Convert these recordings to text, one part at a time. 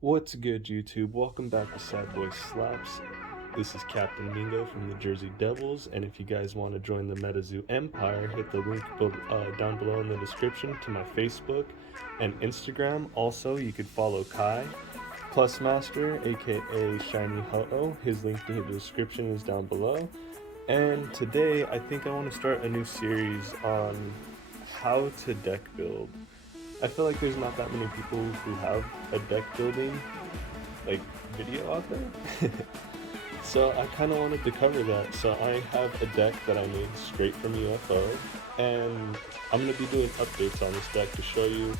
What's good, YouTube? Welcome back to Sad Boy Slaps. This is Captain Mingo from the Jersey Devils, and if you guys want to join the Metazoo Empire, hit the link down below in the description to my Facebook and Instagram. Also, you could follow Kai, Plus Master, aka Shiny Ho-Oh. His link in the description is down below. And today, I think I want to start a new series on how to deck build. I feel like there's not that many people who have a deck building like video out there. So I kind of wanted to cover that. So I have a deck that I made straight from UFO, and I'm going to be doing updates on this deck to show you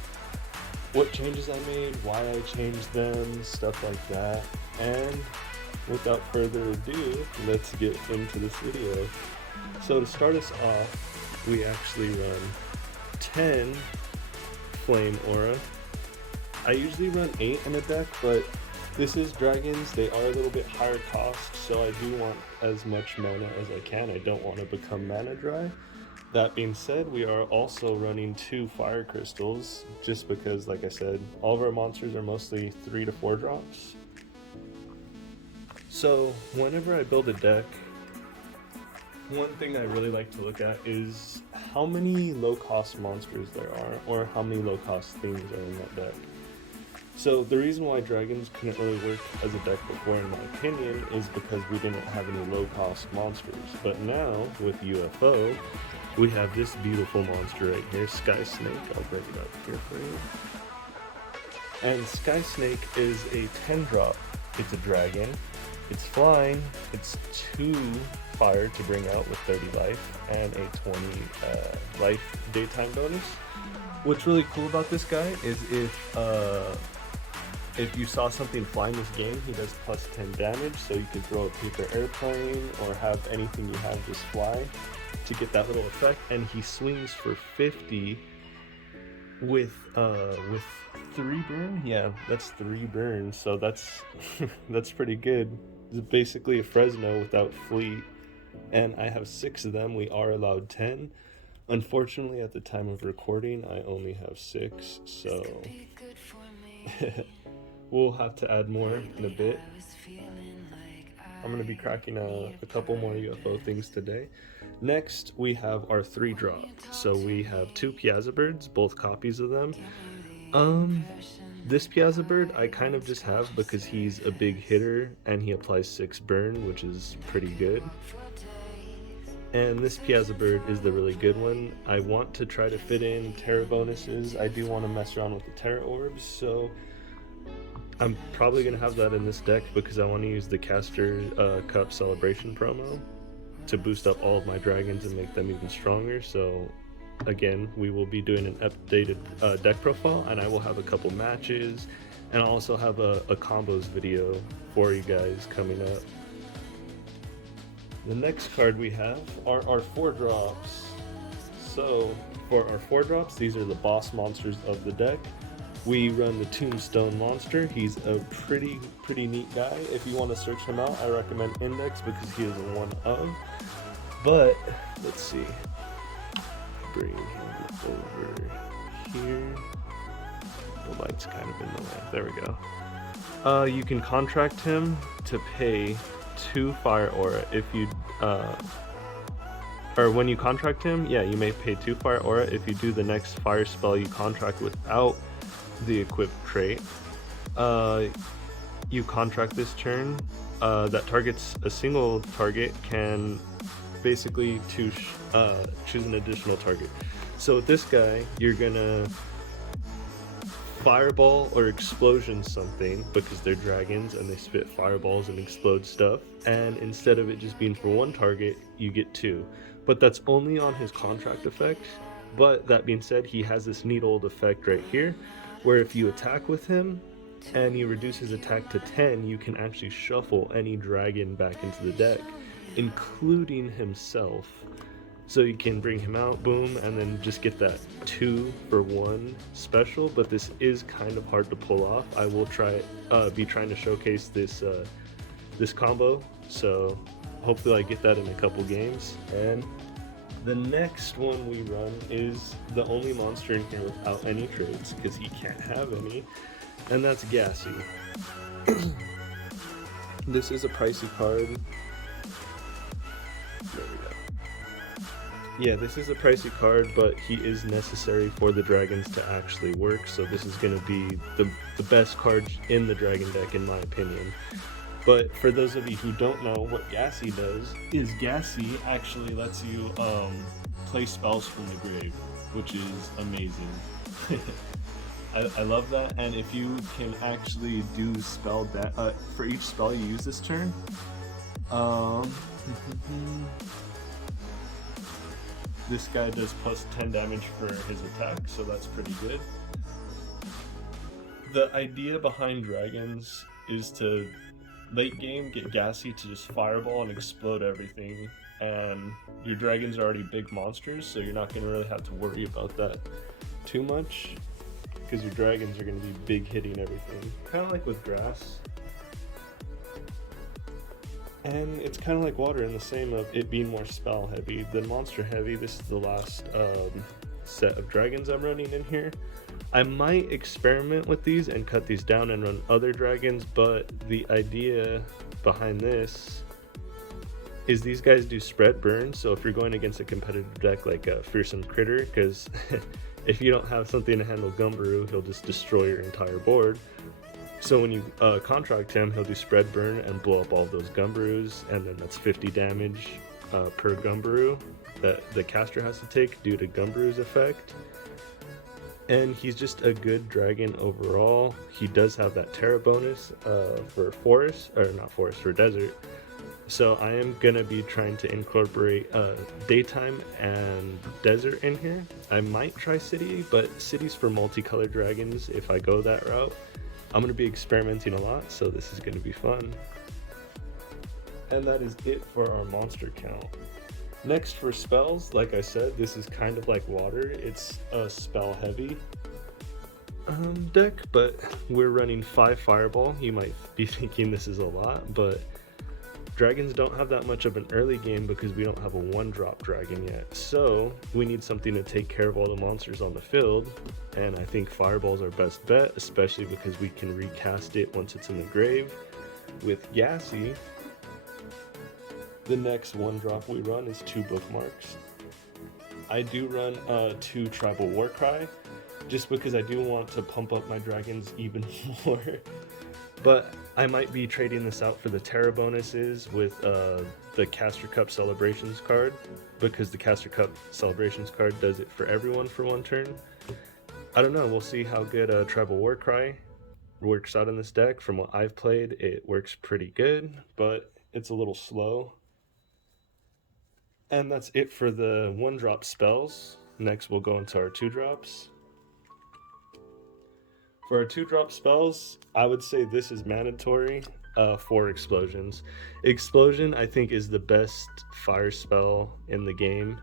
what changes I made, why I changed them, stuff like that. And without further ado, let's get into this video. So to start us off, we actually run 10 Flame Aura. I usually run 8 in a deck, but this is dragons. They are a little bit higher cost, so I do want as much mana as I can. I don't want to become mana dry. That being said, we are also running 2 fire crystals, just because, like I said, all of our monsters are mostly 3 to 4 drops. So whenever I build a deck, one thing I really like to look at is how many low-cost monsters there are, or how many low-cost things are in that deck. So the reason why dragons couldn't really work as a deck before, in my opinion, is because we didn't have any low-cost monsters. But now, with UFO, we have this beautiful monster right here, Sky Snake. I'll bring it up here for you. And Sky Snake is a 10-drop. It's a dragon. It's flying. It's 2 fire to bring out with 30 life and a 20 life daytime bonus. What's really cool about this guy is if you saw something fly in this game, he does plus 10 damage, so you can throw a paper airplane or have anything you have just fly to get that little effect. And he swings for 50 with 3 burn. Yeah, that's 3 burns, so that's that's pretty good. It's basically a Fresno without fleet, and I have 6 of them. We are allowed 10. Unfortunately, at the time of recording, I only have 6, so we'll have to add more in a bit. I'm going to be cracking a couple more UFO things today. Next, we have our 3-drop. So we have 2 Piazza Birds, both copies of them. This Piazza Bird I kind of just have because he's a big hitter and he applies 6 burn, which is pretty good. And this Piazza Bird is the really good one. I want to try to fit in Terra bonuses. I do want to mess around with the Terra orbs, so I'm probably going to have that in this deck because I want to use the Caster Cup Celebration promo to boost up all of my dragons and make them even stronger. So again, we will be doing an updated deck profile, and I will have a couple matches, and I'll also have a combos video for you guys coming up. The next card we have are our 4-drops. So for our 4-drops, these are the boss monsters of the deck. We run the Tombstone monster. He's a pretty neat guy. If you want to search him out, I recommend Index because he is a 1-of. But let's see. Bring him over here. The light's kind of in the way. There we go. You can contract him to pay 2 fire aura if you or when you contract him, yeah, you may pay 2 fire aura if you do the next fire spell you contract without the equipped trait. You contract this turn, that targets a single target can basically choose an additional target. So with this guy, you're gonna fireball or explosion something because they're dragons and they spit fireballs and explode stuff, and instead of it just being for 1 target, you get 2. But that's only on his contract effect. But that being said, he has this neat old effect right here where if you attack with him and you reduce his attack to 10, you can actually shuffle any dragon back into the deck, including himself. So you can bring him out, boom, and then just get that 2 for 1 special. But this is kind of hard to pull off. I will be trying to showcase this combo, so hopefully I get that in a couple games. And the next one we run is the only monster in here without any traits because he can't have any. and that's GASY. This is a pricey card. There we go. Yeah, this is a pricey card, but he is necessary for the dragons to actually work, so this is going to be the best card in the dragon deck in my opinion. But for those of you who don't know, what GASY does is GASY actually lets you play spells from the grave, which is amazing. I love that, and if you can actually do spell for each spell you use this turn, this guy does plus 10 damage for his attack, so that's pretty good. The idea behind dragons is to late game get GASY to just fireball and explode everything, and your dragons are already big monsters, so you're not going to really have to worry about that too much, because your dragons are going to be big hitting everything, kind of like with grass. And it's kind of like water in the same of it being more spell heavy than monster heavy. This is the last set of dragons I'm running in here. I might experiment with these and cut these down and run other dragons, but the idea behind this is these guys do spread burn, so if you're going against a competitive deck like a Fearsome Critter, because if you don't have something to handle Gumbaroo, he'll just destroy your entire board. So when you contract him, he'll do spread burn and blow up all of those Gumbaroos, and then that's 50 damage per Gumbaroo that the caster has to take due to Gumbaroo's effect. And he's just a good dragon overall. He does have that Terra bonus for forest, or not forest, for desert. So I am gonna be trying to incorporate daytime and desert in here. I might try city, but city's for multicolored dragons if I go that route. I'm going to be experimenting a lot, so this is going to be fun. And that is it for our monster count. Next for spells, like I said, this is kind of like water. It's a spell heavy deck, but we're running 5 fireball. You might be thinking this is a lot, but dragons don't have that much of an early game because we don't have a 1-drop dragon yet. So we need something to take care of all the monsters on the field, and I think fireball's our best bet, especially because we can recast it once it's in the grave. With GASY, the next 1-drop we run is 2 bookmarks. I do run 2 tribal war cry, just because I do want to pump up my dragons even more. But I might be trading this out for the Terra bonuses with the Caster Cup Celebrations card, because the Caster Cup Celebrations card does it for everyone for 1 turn. I don't know, we'll see how good Tribal War Cry works out in this deck. From what I've played, it works pretty good, but it's a little slow. And that's it for the 1-drop spells. Next we'll go into our 2-drops. For our 2-drop spells, I would say this is mandatory for explosions. Explosion, I think, is the best fire spell in the game.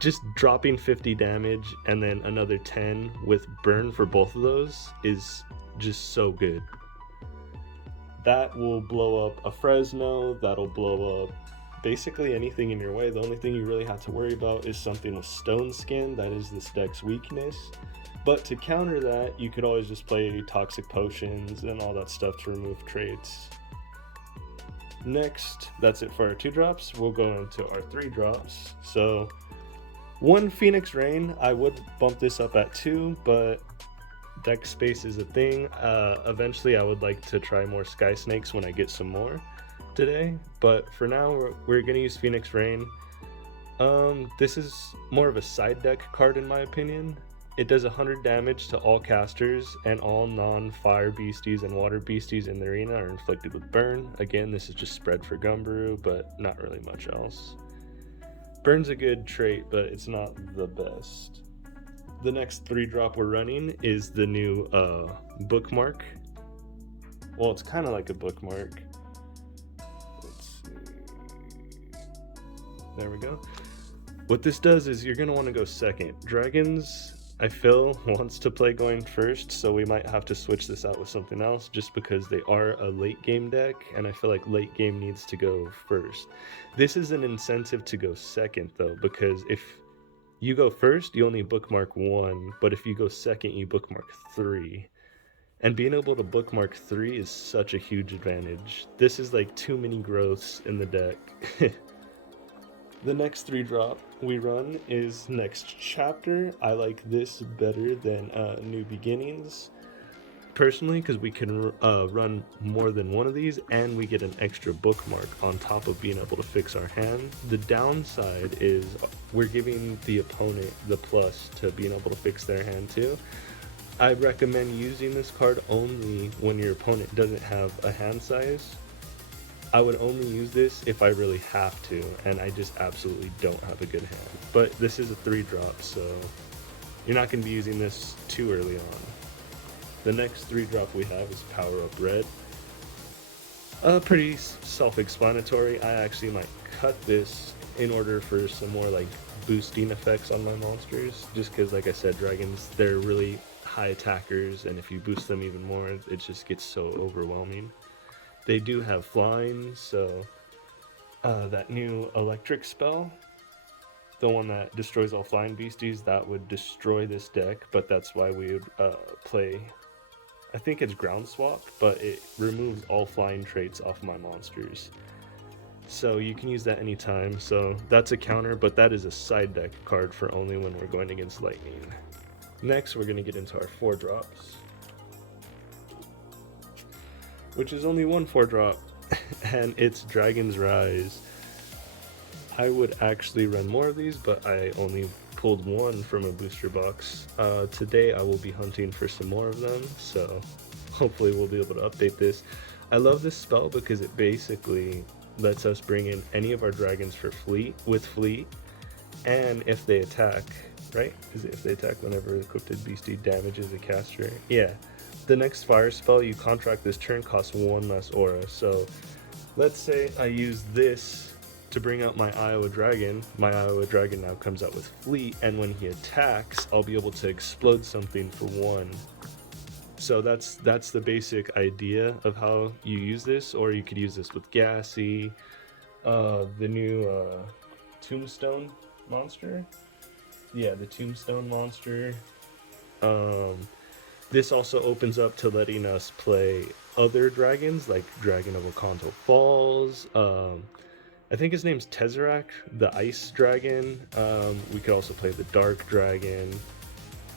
Just dropping 50 damage and then another 10 with burn for both of those is just so good. That will blow up a Fresno, that'll blow up basically anything in your way. The only thing you really have to worry about is something with Stone Skin. That is this deck's weakness. But to counter that, you could always just play Toxic Potions and all that stuff to remove traits. Next, that's it for our 2-drops. We'll go into our 3-drops. So 1 Phoenix Rain, I would bump this up at 2, but deck space is a thing. Eventually I would like to try more Sky Snakes when I get some more today, but for now we're gonna use Phoenix Rain. This is more of a side deck card in my opinion. It does 100 damage to all casters, and all non-fire beasties and water beasties in the arena are inflicted with burn. Again, this is just spread for Gumbaroo, but not really much else. Burn's a good trait, but it's not the best. The next 3-drop we're running is the new Bookmark. Well, it's kind of like a bookmark. Let's see. There we go. What this does is you're going to want to go second. Dragons, I feel, wants to play going first, so we might have to switch this out with something else just because they are a late game deck, and I feel like late game needs to go first. This is an incentive to go second though, because if you go first, you only bookmark 1, but if you go second, you bookmark 3. And being able to bookmark 3 is such a huge advantage. This is like too many growths in the deck. The next 3 drop we run is Next Chapter. I like this better than New Beginnings, personally, because we can run more than one of these, and we get an extra bookmark on top of being able to fix our hand. The downside is we're giving the opponent the plus to being able to fix their hand too. I recommend using this card only when your opponent doesn't have a hand size. I would only use this if I really have to, and I just absolutely don't have a good hand. But this is a 3 drop, so you're not going to be using this too early on. The next 3 drop we have is Power Up Red. Pretty self-explanatory. I actually might cut this in order for some more like boosting effects on my monsters, just because, like I said, dragons, they're really high attackers, and if you boost them even more, it just gets so overwhelming. They do have flying, so that new electric spell, the one that destroys all flying beasties, that would destroy this deck, but that's why we would play, I think it's ground swap, but it removes all flying traits off my monsters. So you can use that anytime, so that's a counter, but that is a side deck card for only when we're going against lightning. Next, we're going to get into our 4 drops, which is only one 4 drop, and it's Dragon's Rise. I would actually run more of these, but I only pulled 1 from a booster box. Today I will be hunting for some more of them, so hopefully we'll be able to update this. I love this spell because it basically lets us bring in any of our dragons for fleet, and if they attack, right? Is it if they attack whenever the equipped beastie damages a caster? Yeah. The next fire spell you contract this turn costs 1 less aura. So let's say I use this to bring out my Iowa Dragon. My Iowa Dragon now comes out with fleet, and when he attacks, I'll be able to explode something for 1. So that's the basic idea of how you use this, or you could use this with GASY, the new Tombstone monster. Yeah, the Tombstone monster. This also opens up to letting us play other dragons, like Dragon of Okanto Falls. I think his name's Tesseract, the Ice Dragon. We could also play the Dark Dragon.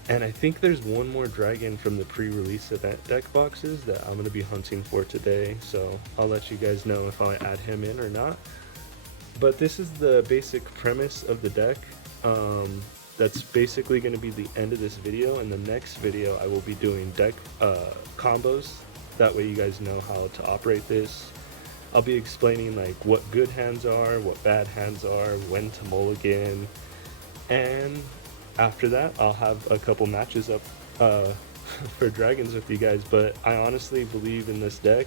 And I think there's one more dragon from the pre-release event deck boxes that I'm going to be hunting for today. So I'll let you guys know if I add him in or not. But this is the basic premise of the deck. That's basically going to be the end of this video. In the next video, I will be doing deck combos. That way you guys know how to operate this. I'll be explaining like what good hands are, what bad hands are, when to mulligan. And after that, I'll have a couple matches up for dragons with you guys. But I honestly believe in this deck.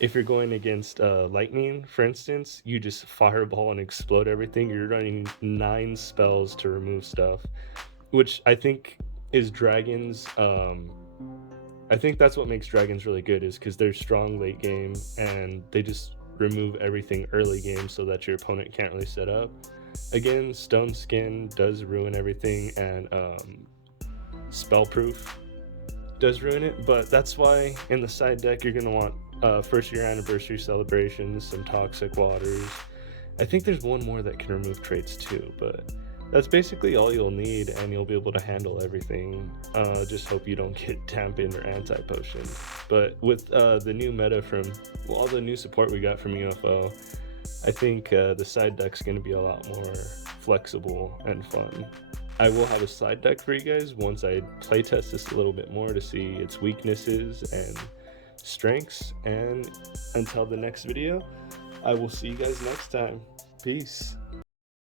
If you're going against lightning, for instance, you just fireball and explode everything. You're running 9 spells to remove stuff, which I think is dragons. I think that's what makes dragons really good, is because they're strong late game and they just remove everything early game so that your opponent can't really set up. Again, Stone Skin does ruin everything, and Spellproof does ruin it, but that's why in the side deck you're going to want first year anniversary celebrations, some toxic waters. I think there's one more that can remove traits too, but that's basically all you'll need, and you'll be able to handle everything. Just hope you don't get dampened or anti-potion. But with the new meta from all the new support we got from UFO, I think the side deck's going to be a lot more flexible and fun. I will have a side deck for you guys once I playtest this a little bit more to see its weaknesses and strengths. And until the next video, I will see you guys next time. Peace.